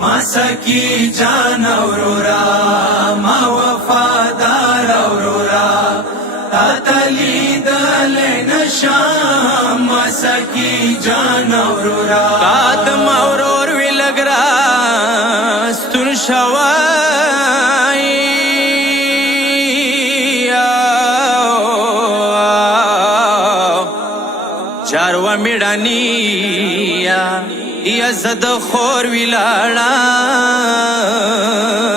ما سکی جان اورورا ما وفادار اورورا تا تلی دل نشام ما سکی جان اورورا قادم اورور وی لگرا ستون شوائی چاروا میڑانی یا زد خور ویلالا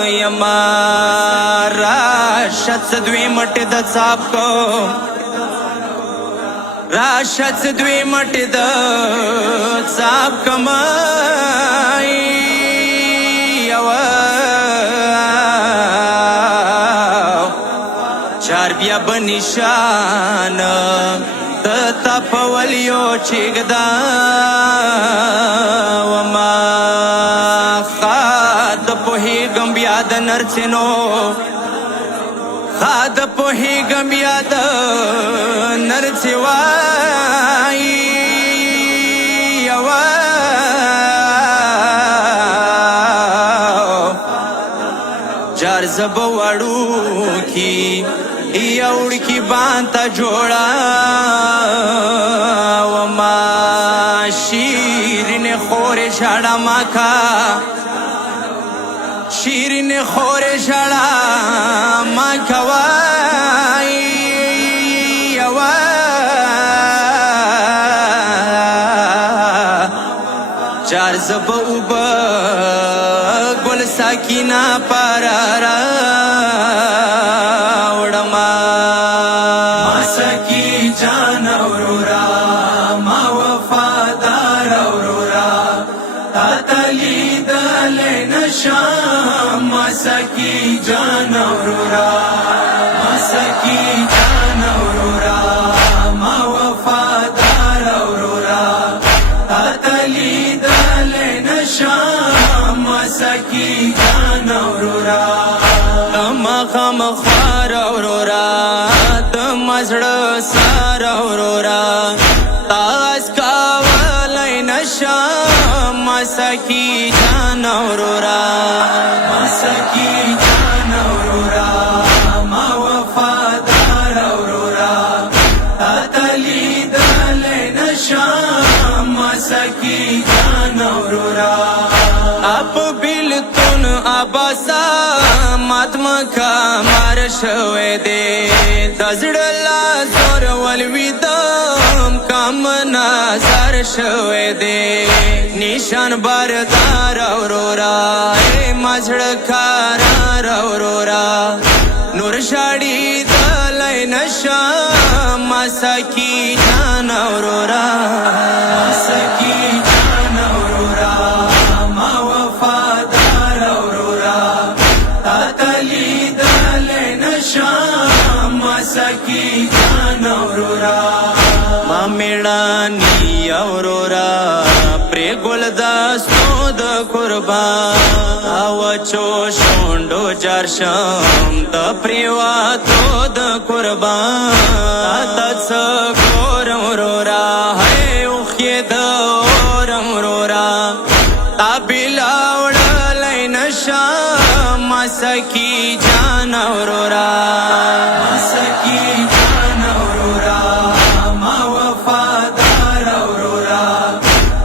یما راشد سدوی مٹ د صاحب کو راشد سدوی مٹ د صاحب کمائی یوا چار بیا بنشان تا پولیو چگدا وما خاد پوہی گم بیاد نرچنو خاد پوہی گم بیاد نرچوائی یوا چار زب وڑو کی یوڑ کی بانتا جوڑا وما شیرین خور شاڑا ماکا شیرین خور شاڑا ماکا وائی یوا چار زب اوبا گل ساکینا پارارا وڑما ما سکی جان اورورا ما وفادار اورورا تا تلی دل نشام ما سکی جان اورورا ما سکی جان اورورا ما وفادار اورورا تا تلی دل نشام ما سکی جان اورورا خام خوار اورورا مزڑ سار اورورا تاس کاولی نشام مسکی جان اورورا مسکی جان اورورا ما وفادار اورورا تا تلی دل نشام مسکی جان اورورا اپ بلتون اباسا ماتم کا مار شوے دے دزڑلا زور ولویدم کام نظر شوے دے نشان باردار اورورا اے مزڑ کارار اورورا نور شاڑی دلائی نشام مسکی جان اورورا مسکی جان اورورا ما وفادار اورورا تا تلی دل نشام مسکی جان اورورا ما میڑانی اورورا پری گل دستو د قربان او چو شونڈو جارشم د پریواتو د قربان تس گورم اورورا ہے اوخی د اورم اورورا تابیلا وڑلی نشام مسکی جان اورورا مسکی جان اورورا ما وفادار اورورا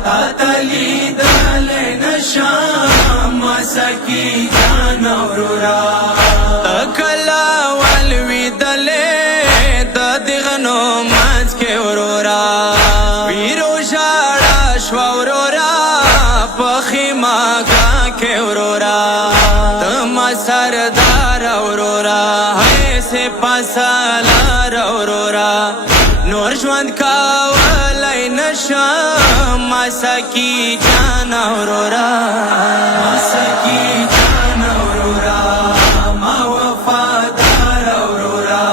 تا تلی دل نشام مسکی جان اورورا تکلا والوی دلے ددغنو مانچ کے اورورا ویرو شاڑا شوا اورورا پخی ماگا کے اورورا تم سردار اورورا ہے سے پاسالار اورورا نور ژوند کاولی نشم مسکی جان اورورا مسکی جان اورورا ما وفادار اورورا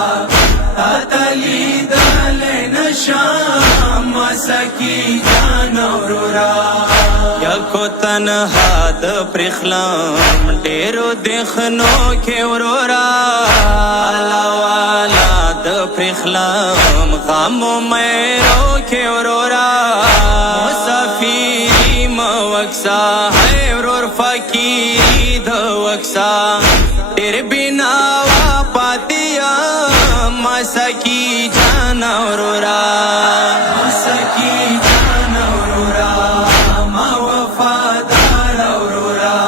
تا تلی دل نشام مسکی جان اورورا یکو تنها د پرخلم ډیرو دخنو کې اورورا والا د پرخلم غمو مېرو کې اورورا مسافری مو وکسا ہے ورور فقیری د وکسا ډېر بیناوا پاتیا ما سکی جان اورورا سکی جان اورورا ما وفادار اورورا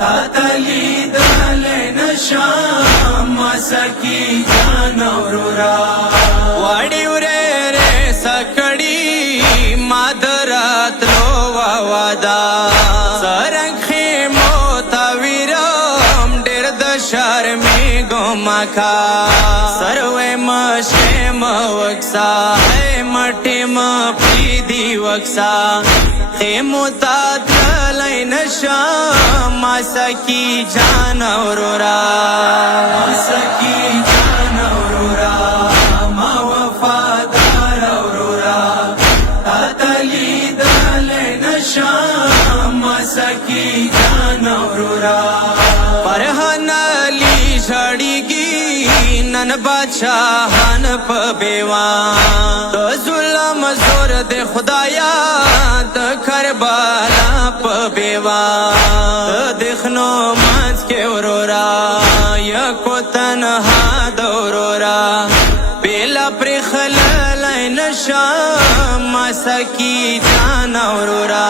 تا تلی دل نشام ما سکی جان اورورا واړی ورې سکړی ما درات لو وادا سرنګ خیمو تا ویرم ډېر د شرمې ګما کا سروې مشه وکسا ہے مټې م پریدي وکسا خیمو تا تللی نشم ما سکی جان اورورا سکی جان اورورا ما وفادار اورورا تا تلی دل نشام ما سکی جان اورورا فرحان علی جړیږي نن بادشاہان په بیوا د ظلم زور د خدایا د کربلا په بیوا د دخنو منځ کې اورورا یکو تنها د اورورا بیلا پرخللی نشم ما سکی جان اورورا